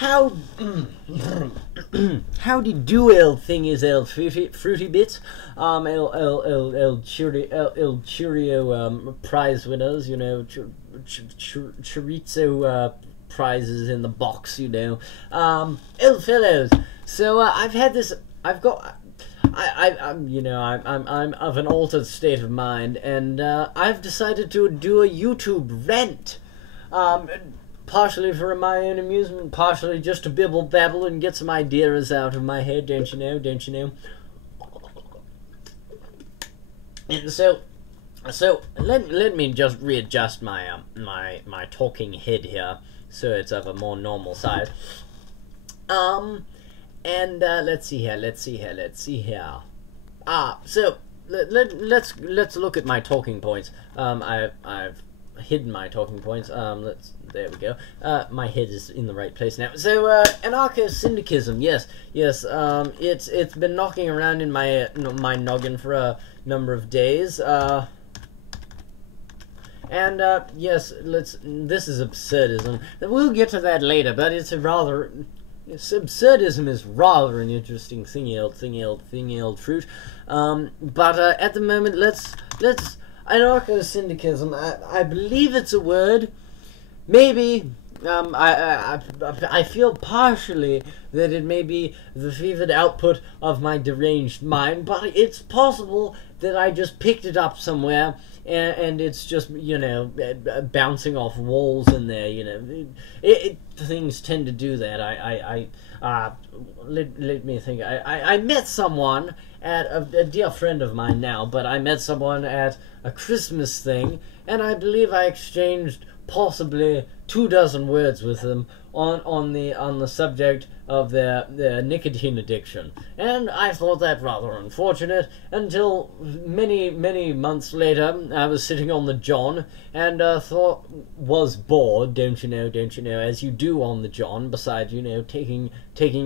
How howdy do el thingies el fruity bits el Cheerio prize winners, you know, chorizo prizes in the box, you know, el fellows. So I've had this. I'm you know, I'm of an altered state of mind, and I've decided to do a YouTube rant. Partially for my own amusement, partially just to bibble babble and get some ideas out of my head, don't you know? And so let me just readjust my my talking head here so it's of a more normal size. And let's see here. So let's look at my talking points. I've hidden my talking points. There we go. My head is in the right place now. So, Anarcho-Syndicalism, yes. It's been knocking around in my noggin for a number of days. Yes, this is absurdism. We'll get to that later, but absurdism is rather an interesting thingy-old fruit. But at the moment, let's Anarcho-Syndicalism, I believe it's a word. Maybe, I feel partially that it may be the fevered output of my deranged mind, but it's possible that I just picked it up somewhere, and it's just, you know, bouncing off walls in there, you know. Things tend to do that. Let me think. I met someone at a dear friend of mine now, but I met someone at a Christmas thing, and I believe I exchanged possibly 24 words with them on the subject of their nicotine addiction, and I thought that rather unfortunate until many months later I was sitting on the John and was bored, don't you know, as you do on the John, besides, you know, taking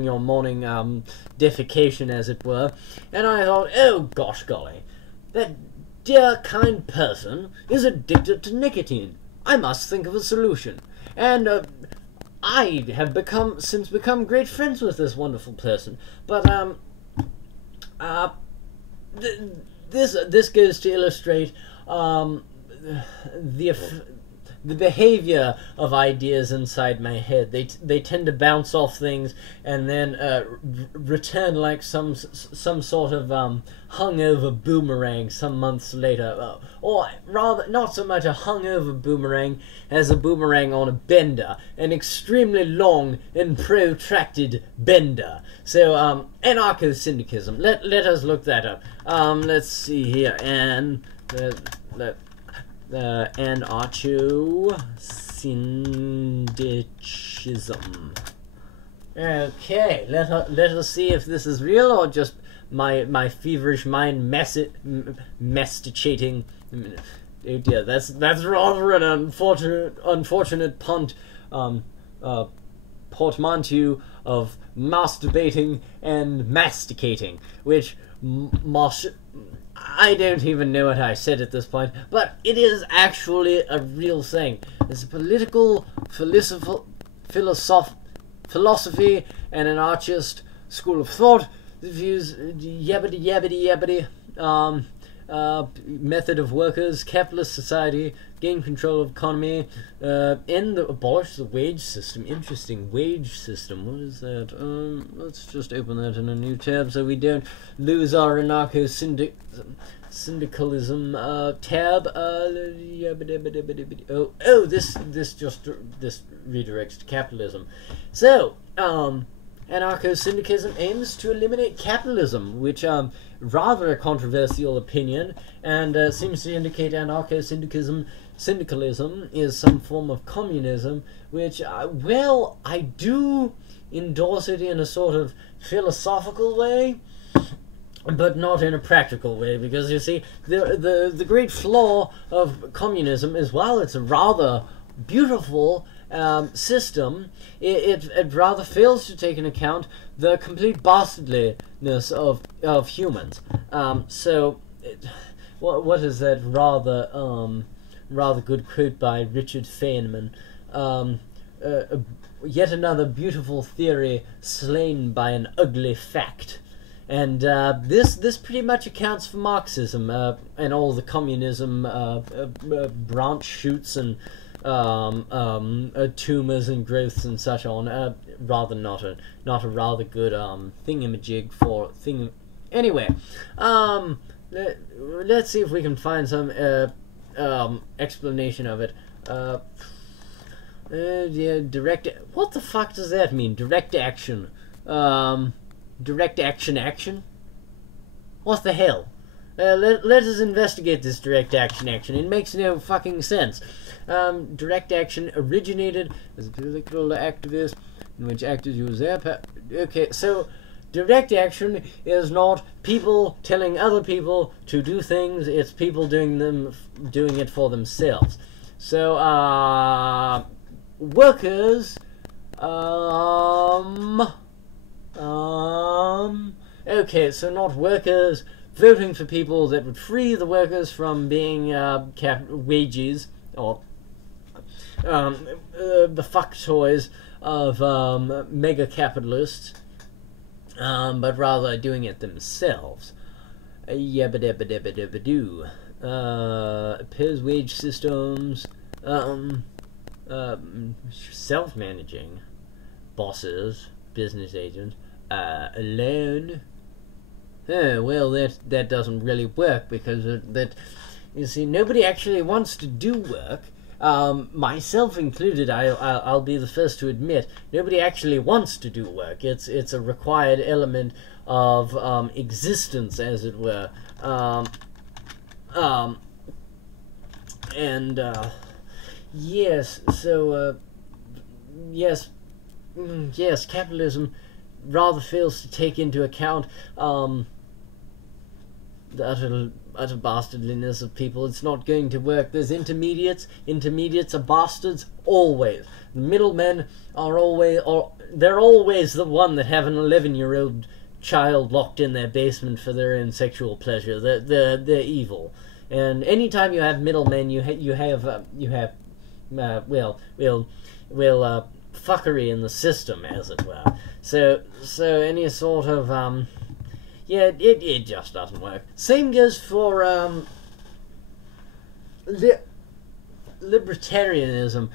your morning defecation, as it were, and I thought, oh gosh golly, that dear kind person is addicted to nicotine. I must think of a solution. And I have since become great friends with this wonderful person. But this goes to illustrate the behavior of ideas inside my head. They tend to bounce off things and then return like some sort of hungover boomerang some months later, or rather not so much a hungover boomerang as a boomerang on a bender, an extremely long and protracted bender. So Anarcho-Syndicalism. Let us look that up. Let's see here, and Anarcho-Syndicalism. Okay, let us see if this is real or just my feverish mind masticating. Oh dear, that's rather an unfortunate portmanteau of masturbating and masticating, which I don't even know what I said at this point, but it is actually a real thing. It's a political, philosophy and anarchist school of thought that views yabbity method of workers, capitalist society, gain control of economy, abolish the wage system. Interesting, wage system. What is that? Let's just open that in a new tab so we don't lose our Anarcho-Syndicalism tab. This redirects to capitalism. So, Anarcho-Syndicalism aims to eliminate capitalism, which rather a controversial opinion, and seems to indicate Anarcho-Syndicalism is some form of communism, which, well, I do endorse it in a sort of philosophical way, but not in a practical way, because you see, the great flaw of communism is, while it's a rather beautiful system, it rather fails to take into account the complete bastardliness of humans. What is that rather good quote by Richard Feynman? yet another beautiful theory slain by an ugly fact. And this pretty much accounts for Marxism and all the communism branch shoots and tumors and growths and such on. Rather not a rather good thingamajig for thing. Anyway, let's see if we can find some explanation of it. Yeah, direct. What the fuck does that mean? Direct action. Direct action? What the hell? Let us investigate this direct action. It makes no fucking sense. Direct action originated as a political activist in which actors use their okay, so direct action is not people telling other people to do things, it's people doing it for themselves. So, workers, okay, so not workers voting for people that would free the workers from being wages, or the fuck toys of mega capitalists, but rather doing it themselves. Yabba-dabba-dabba-dabba-doo. Pairs wage systems, self-managing, bosses, business agents, alone. Well, that doesn't really work, because you see, nobody actually wants to do work. Myself included, I'll be the first to admit, nobody actually wants to do work. It's a required element of existence, as it were. Yes, so, yes, capitalism rather fails to take into account the utter bastardliness of people. It's not going to work. There's intermediates. Intermediates are bastards, always. The middlemen are they're always the one that have an 11-year-old child locked in their basement for their own sexual pleasure. They're evil. And anytime you have middlemen, you have fuckery in the system, as it were. So any sort of yeah, it just doesn't work. Same goes for libertarianism,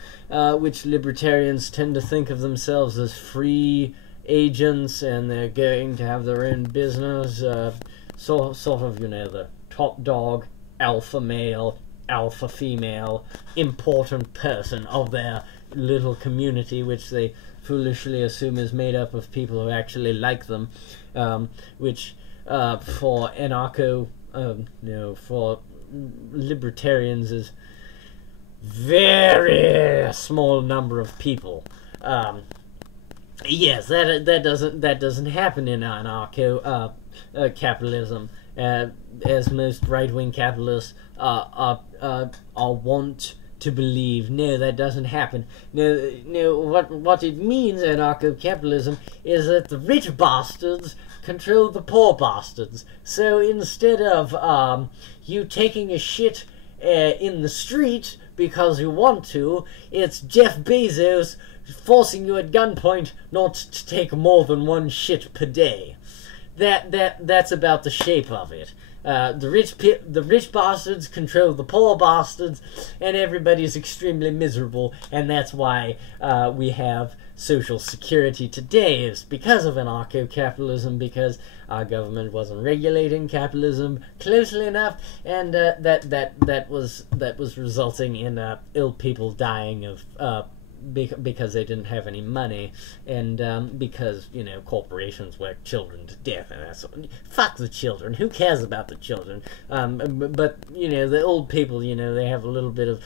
which libertarians tend to think of themselves as free agents, and they're going to have their own business, sort of, you know, the top dog, alpha male, alpha female, important person of their little community, which they foolishly assume is made up of people who actually like them, which for for libertarians is very small number of people. Yes, that doesn't happen in anarcho capitalism, as most right-wing capitalists are want to believe. No, that doesn't happen. No. What it means, anarcho-capitalism, is that the rich bastards control the poor bastards. So instead of you taking a shit in the street because you want to, it's Jeff Bezos forcing you at gunpoint not to take more than one shit per day. That's about the shape of it. The rich bastards control the poor bastards, and everybody's extremely miserable, and that's why we have social security today, is because of anarcho-capitalism, because our government wasn't regulating capitalism closely enough, and that was resulting in ill people dying of because they didn't have any money, and because, you know, corporations work children to death, and that's fuck the children. Who cares about the children? But you know, the old people, you know, they have a little bit of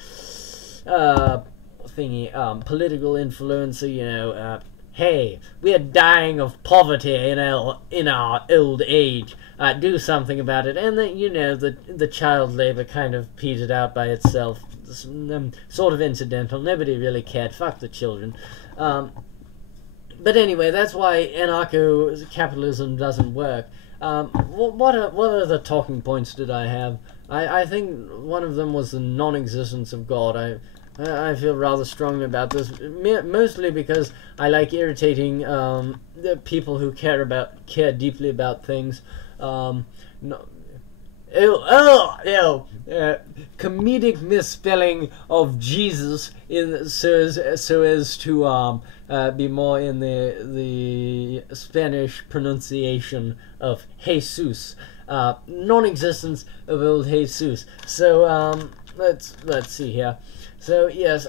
political influence. You know, hey, we are dying of poverty in our old age. Do something about it, and then, you know, the child labor kind of petered out by itself. Sort of incidental. Nobody really cared. Fuck the children. But anyway, that's why anarcho-capitalism doesn't work. What other talking points did I have? I think one of them was the non-existence of God. I feel rather strongly about this, mostly because I like irritating the people who care deeply about things. No, comedic misspelling of Jesus so as to be more in the Spanish pronunciation of Jesus, non-existence of Old Heysoos. So let's see here. So yes,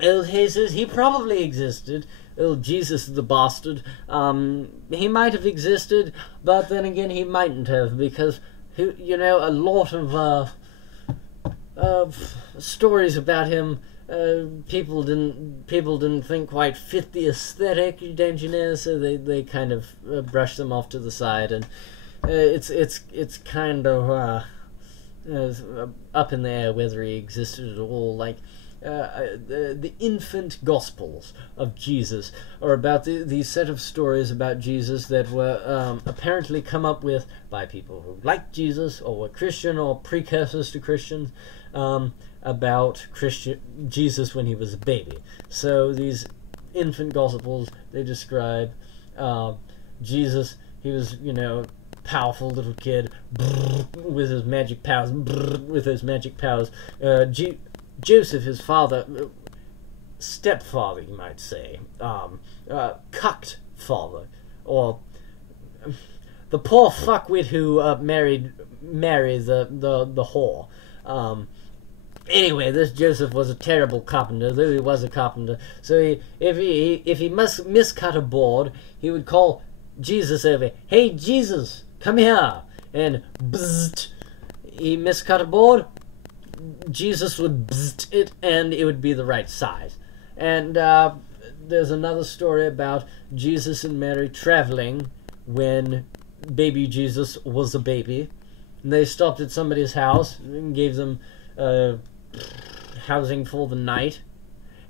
Old Heysoos, he probably existed. Old Jesus the bastard. He might have existed, but then again he mightn't have, because a lot of stories about him, people didn't think quite fit the aesthetic, don't you know? So they kind of brushed them off to the side, and it's kind of up in the air whether he existed at all. Like the infant Gospels of Jesus are about the set of stories about Jesus that were apparently come up with by people who liked Jesus or were Christian or precursors to Christians, about Jesus when he was a baby. So these infant Gospels, they describe Jesus. He was, powerful little kid with his magic powers. Joseph, his father, stepfather, you might say, cucked father, or the poor fuckwit who married Mary, the whore. Anyway, this Joseph was a terrible carpenter, though he was a carpenter. So if he miscut a board, he would call Jesus over. Hey, Jesus, come here. And bzzzt, he miscut a board. Jesus would bzzzt it, and it would be the right size. And there's another story about Jesus and Mary traveling when baby Jesus was a baby. And they stopped at somebody's house and gave them housing for the night,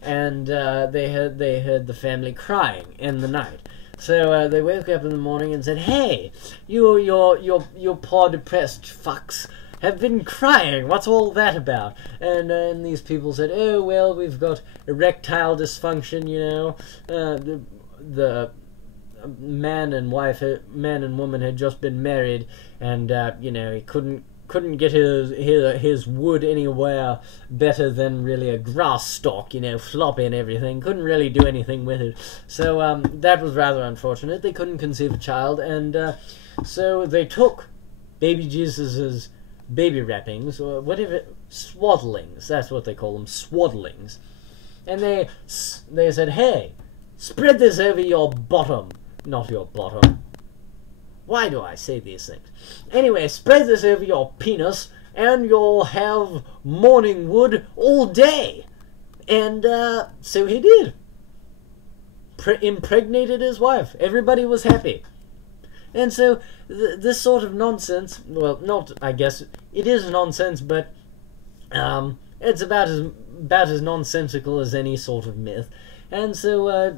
and they heard the family crying in the night. So they woke up in the morning and said, "Hey, you poor depressed fucks have been crying. What's all that about?" And these people said, "Oh well, we've got erectile dysfunction. The man and woman had just been married, and he couldn't get his wood anywhere better than really a grass stalk, floppy and everything. Couldn't really do anything with it. So that was rather unfortunate. They couldn't conceive a child, and so they took baby Jesus's baby wrappings, or whatever, swaddlings, that's what they call them, swaddlings. And they said, "Hey, spread this over your bottom." Not your bottom. Why do I say these things? Anyway, spread this over your penis, and you'll have morning wood all day. And so he did. Impregnated his wife. Everybody was happy. And so this sort of nonsense, well, not, I guess, it is nonsense, but it's about as nonsensical as any sort of myth. And so,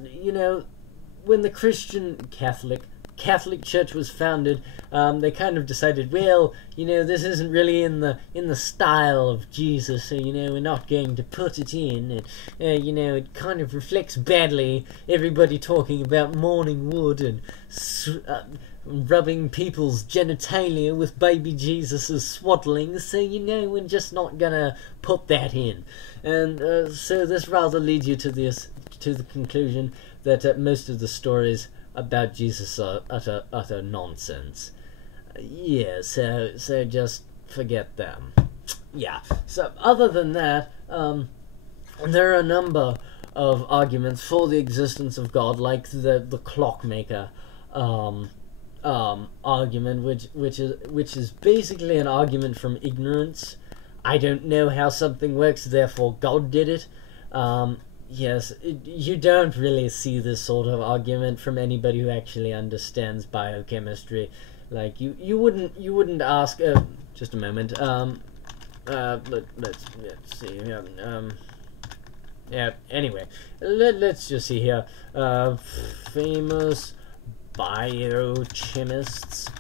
when the Christian Catholic Church was founded, they kind of decided, well, this isn't really in the style of Jesus, so we're not going to put it in. And it kind of reflects badly everybody talking about morning wood and rubbing people's genitalia with baby Jesus's swaddlings, so we're just not gonna put that in. And so this rather leads you to the conclusion that most of the stories about Jesus are utter nonsense. Yeah, so just forget them. Yeah. So other than that, there are a number of arguments for the existence of God, like the clockmaker argument, which is basically an argument from ignorance. I don't know how something works, therefore God did it. Yes, you don't really see this sort of argument from anybody who actually understands biochemistry. Like you wouldn't ask. Just a moment. Let's see. Yeah. Anyway, let's just see here. Famous biochemists.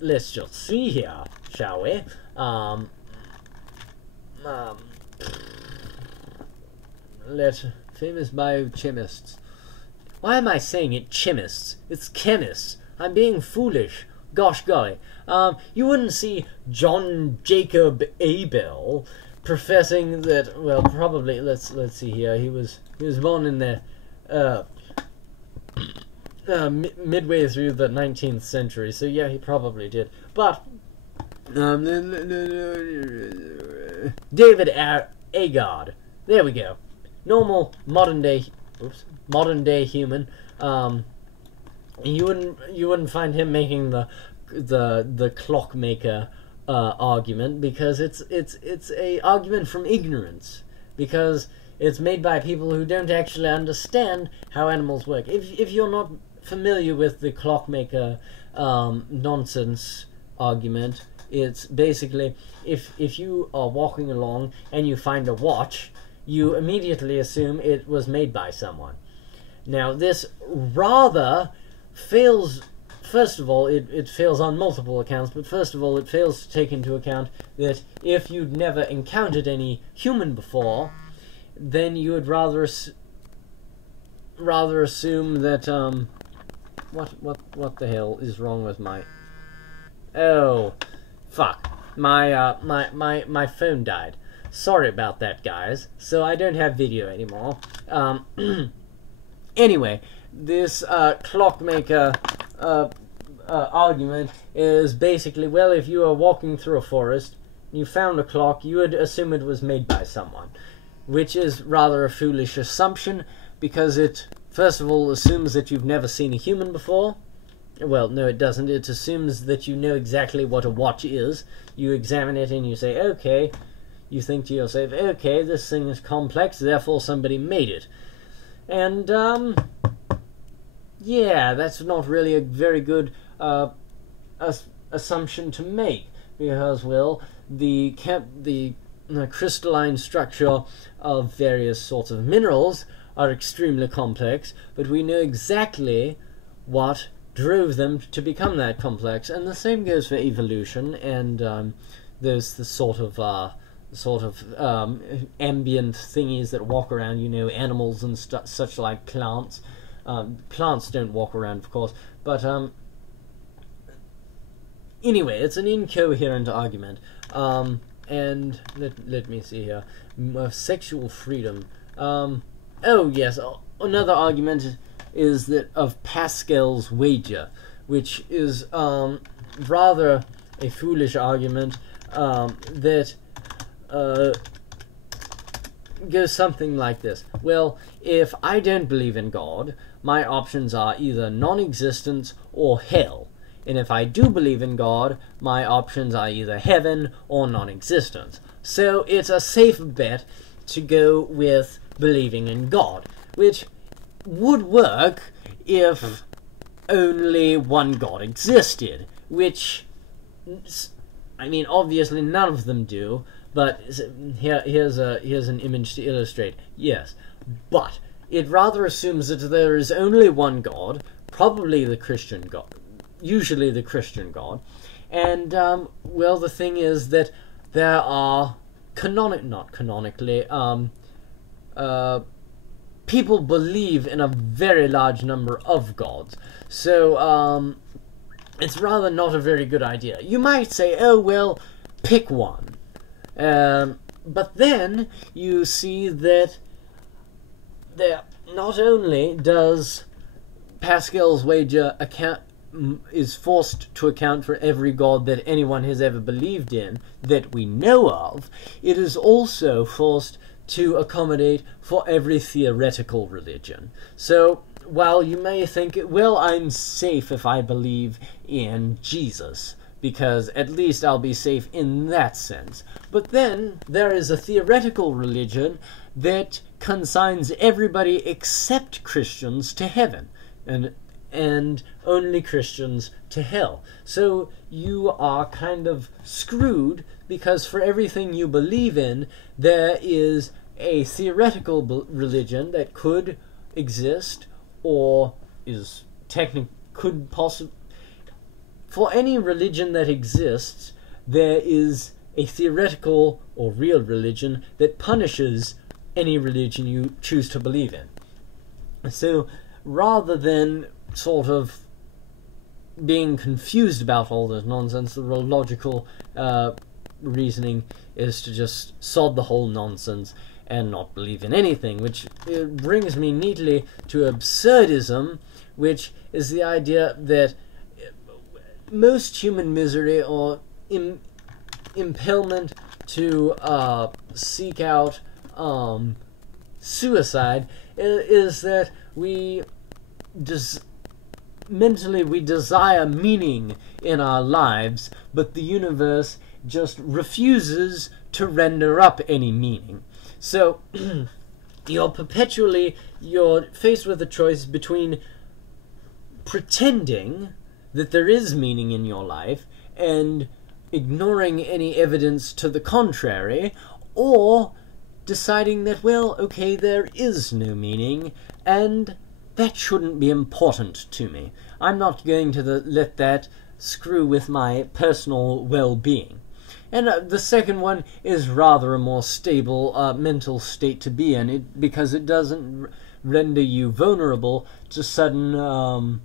Let's just see here, shall we? um, um, famous biochemists. Why am I saying it chemists? It's chemists. I'm being foolish. Gosh golly. You wouldn't see John Jacob Abel professing that, well, probably, let's see here, he was born in the midway through the 19th century, so yeah, he probably did. But David Agard, there we go, normal modern day human. You wouldn't find him making the clockmaker argument, because it's a argument from ignorance, because it's made by people who don't actually understand how animals work. If you're not familiar with the clockmaker nonsense argument, it's basically if you are walking along and you find a watch, you immediately assume it was made by someone. Now this rather fails. First of all, it fails on multiple accounts, but first of all, it fails to take into account that if you'd never encountered any human before, then you would rather assume that what the hell is wrong with my... Oh, fuck. My phone died. Sorry about that, guys. So I don't have video anymore. Anyway, this clockmaker argument is basically, well, if you are walking through a forest, you found a clock, you would assume it was made by someone, which is rather a foolish assumption, because it, first of all, assumes that you've never seen a human before. Well, no, it doesn't. It assumes that you know exactly what a watch is. You examine it and you say, okay, you think to yourself, okay, this thing is complex, therefore somebody made it. And, yeah, that's not really a very good assumption to make, because, well, the crystalline structure of various sorts of minerals are extremely complex, but we know exactly what drove them to become that complex, and the same goes for evolution, and there's the sort of ambient thingies that walk around, you know, animals and such like plants. Plants don't walk around, of course, but anyway, it's an incoherent argument. And let me see here. Sexual freedom. Oh yes, another argument is that of Pascal's wager, which is rather a foolish argument that goes something like this. Well, if I don't believe in God, my options are either non-existence or hell. And if I do believe in God, my options are either heaven or non-existence. So it's a safe bet to go with believing in God, which would work if only one God existed, which, I mean, obviously none of them do, but here's an image to illustrate. Yes, but it rather assumes that there is only one God, probably the Christian God, usually the Christian God, and well, the thing is that there are not canonically, people believe in a very large number of gods, so it's rather not a very good idea. You might say, oh well, pick one. But then you see that not only does Pascal's wager is forced to account for every god that anyone has ever believed in that we know of, it is also forced to accommodate for every theoretical religion. So while you may think, well, I'm safe if I believe in Jesus, because at least I'll be safe in that sense. But then there is a theoretical religion that consigns everybody except Christians to heaven, and only Christians to hell. So you are kind of screwed, because for everything you believe in, there is a theoretical religion that could exist, or is could possibly... For any religion that exists, there is a theoretical or real religion that punishes any religion you choose to believe in. So rather than sort of being confused about all this nonsense, the real logical reasoning is to just sod the whole nonsense and not believe in anything, which brings me neatly to absurdism, which is the idea that most human misery or impellment to seek out suicide is that mentally we desire meaning in our lives, but the universe just refuses to render up any meaning. So you're faced with a choice between pretending that there is meaning in your life and ignoring any evidence to the contrary, or deciding that, well, okay, there is no meaning, and that shouldn't be important to me. I'm not going to let that screw with my personal well-being. And the second one is rather a more stable mental state to be in, because it doesn't render you vulnerable to sudden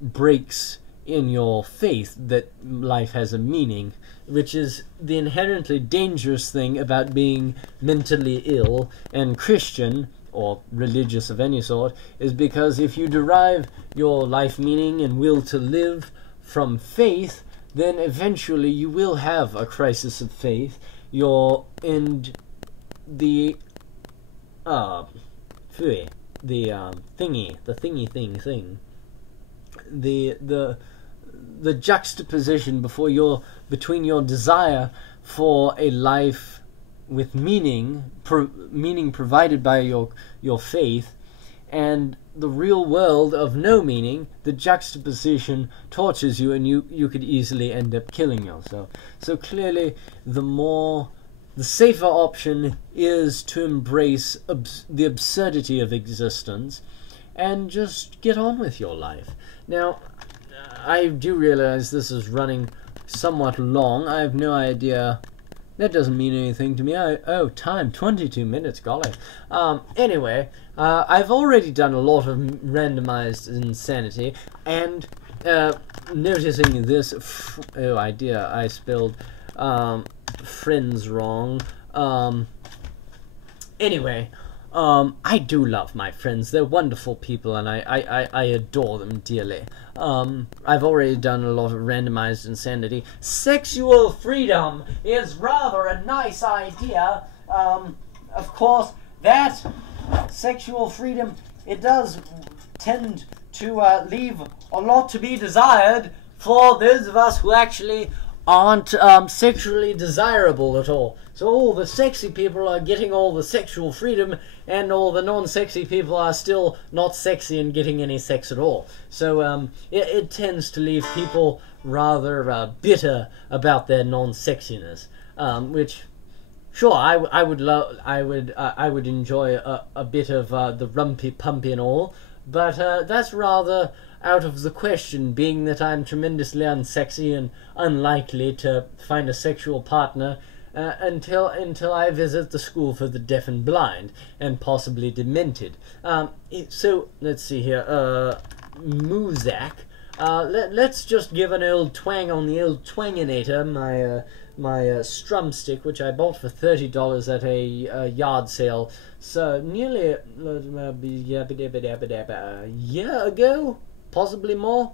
breaks in your faith that life has a meaning, which is the inherently dangerous thing about being mentally ill and Christian or religious of any sort, is because if you derive your life meaning and will to live from faith, then eventually you will have a crisis of faith. The juxtaposition between your desire for a life with meaning provided by your faith, and the real world of no meaning, the juxtaposition tortures you, and you could easily end up killing yourself. So clearly, the safer option is to embrace the absurdity of existence and just get on with your life. Now, I do realize this is running somewhat long. I have no idea. That doesn't mean anything to me. Time, 22 minutes, golly. Anyway, I've already done a lot of randomized insanity, and noticing this, I spelled friends wrong. Anyway, I do love my friends. They're wonderful people, and I adore them dearly. I've already done a lot of randomized insanity. Sexual freedom is rather a nice idea. Of course, that sexual freedom, it does tend to leave a lot to be desired for those of us who actually aren't sexually desirable at all. So all the sexy people are getting all the sexual freedom, and all the non-sexy people are still not sexy and getting any sex at all. So it tends to leave people rather bitter about their non-sexiness, which, sure, I would enjoy a bit of the rumpy-pumpy and all, but that's rather out of the question, being that I'm tremendously unsexy and unlikely to find a sexual partner until I visit the school for the deaf and blind, and possibly demented. So, let's see here, Moozak. Let's just give an old twang on the old twanginator, my strum stick, which I bought for $30 at a yard sale, so nearly a year ago, possibly more.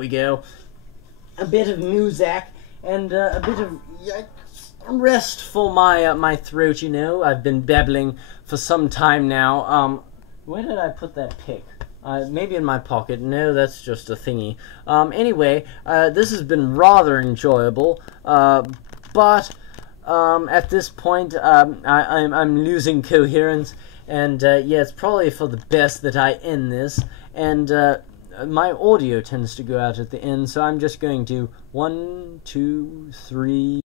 we go. A bit of Moozak and a bit of rest for my throat. You know, I've been babbling for some time now. Where did I put that pick? Maybe in my pocket. No, that's just a thingy. Anyway, this has been rather enjoyable. But at this point, I'm losing coherence, and yeah, it's probably for the best that I end this. And my audio tends to go out at the end, so I'm just going to 1, 2, 3.